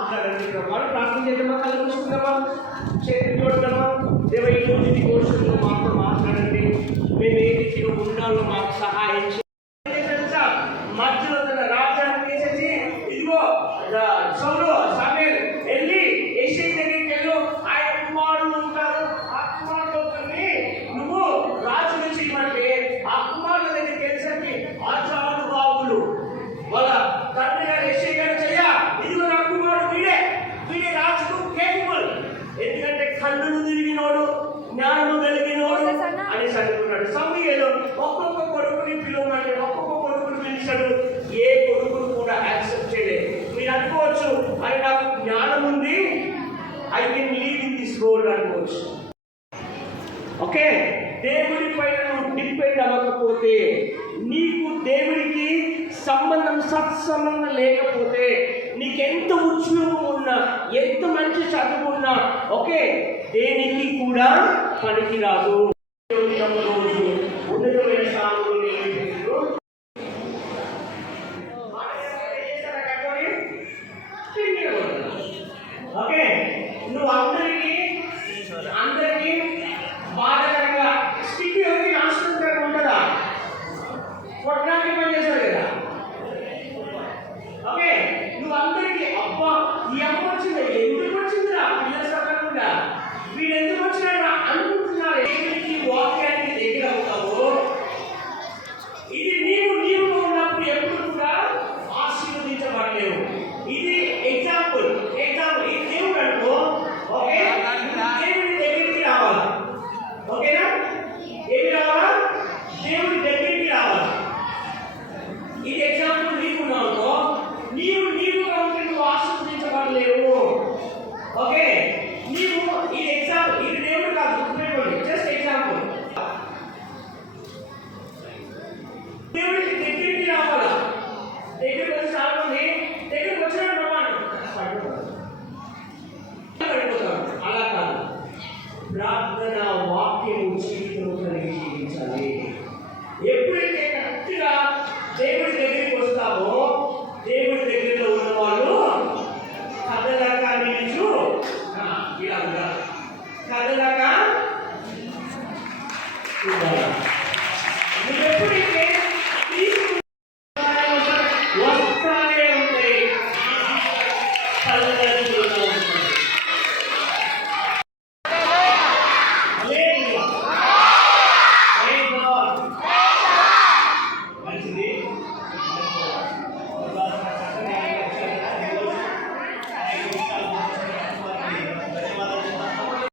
మాట్లాడండి ప్రభా. ప్రార్థన చేద్దామా, కళ్ళు మూసుకుందామా, చేతులు చూడదామా. దేవ, ఈ రోజు నీ కోసంలో మాతో మాట్లాడండి. మేము ఏ రీతిలో ఉండాలో మాకు సహాయం చేయండి. మధ్యలో తన రాజ్యాన్ని తీసేసి ఇదిగో సౌలు సమూయేలు వెళ్ళి యెషై దగ్గరికి వెళ్ళు, ఆయన కుమారులు ఉంటారు, ఆ కుమారులతోని నువ్వు రాజులు చేయమంటే ఆ కుమారుల దగ్గరికి వెళ్ళి ఆచారు బాబులు వాళ్ళ తండ్రి గారు యెషై గారు చెయ్య, ఇదిగో నా కుమారుడు వీడే రాజుకు కేపబుల్, ఎందుకంటే కళ్ళను తిరిగినోడు, జ్ఞానము కలిగినోడు అనేసి అనుకున్నాడు. సమూయేలు ఒక్కొక్క కొడుకుని పిలువమంటే ఒక్కొక్క కొడుకుని పిలిచాడు. ఏ కొడుకును కూడా యాక్సెప్ట్ చేయలేదు. మీరు అనుకోవచ్చు, అని నాకు జ్ఞానం ఉంది, I can lead in this world అనుకోవచ్చు. ఓకే, దేవుడి పైన నువ్వు డిపెండ్ అవ్వకపోతే, నీకు దేవుడికి సత్సంబంధం లేకపోతే, నీకెంత ఉద్యోగం ఉన్నా, ఎంత మంచి చదువు ఉన్నా, ఓకే, దేనికి కూడా పనికిరాదు. రోజు ఉన్నతమైన స్థానంలో ఓకే, నువ్వు అందరికీ బాధకరంగా స్థితి ఒకటి ఆశ్రమంగా ఉంటుందా? కొట్టడానికి పని చేశారు కదా. ఓకే, నువ్వు అందరికీ అబ్బా ఈ అమ్మ వచ్చింది, ఎందుకు వచ్చిందిరా పిల్లలు సరకుండా, వీడు ఎందుకు వచ్చినారా అనుకుంటున్నారు. దేవునికి వాక్యానికి దగ్గర అవుతావు. ఇది నీవు ఉన్నప్పుడు ఎప్పుడు కూడా ఆశీర్వదించబడలేవు. ఇది ఎగ్జాంపుల్ ఇది దేవుడు అనుకో. ఓకే, దేవుడి దగ్గరికి రావాలా. ఓకేనా, ఏమి రావాలా? దేవుడి దగ్గరికి రావాలా. ఇది ఎగ్జాంపుల్ నీకున్నావు అనుకో, నీవుగా ఉంటే నువ్వు ఆశీర్వదించబడలేవు. ఓకే, నీవు ఇది ఎగ్జాంపుల్, ఇది దేవుడు కాదు, గుర్తుపెట్టుకోండి, జస్ట్ ఎగ్జాంపుల్. దేవుడికి దగ్గరికి రావాలా. దగ్గరికి వచ్చి చాలా మంది దగ్గరికి వచ్చినట్టు పడిపోతారు. అలా కాదు, ప్రార్థన వాక్యము జీవితంలో కలిగి జీవించాలి. ఎప్పుడైతే కరెక్ట్గా దేవుడి దగ్గరికి వస్తామో, దేవుడి దగ్గరలో ఉన్న వాళ్ళు కదలక నిలుచు, ఇలా కదలక నువ్వు ఎప్పుడైతే వస్తానే ఉంటాయి.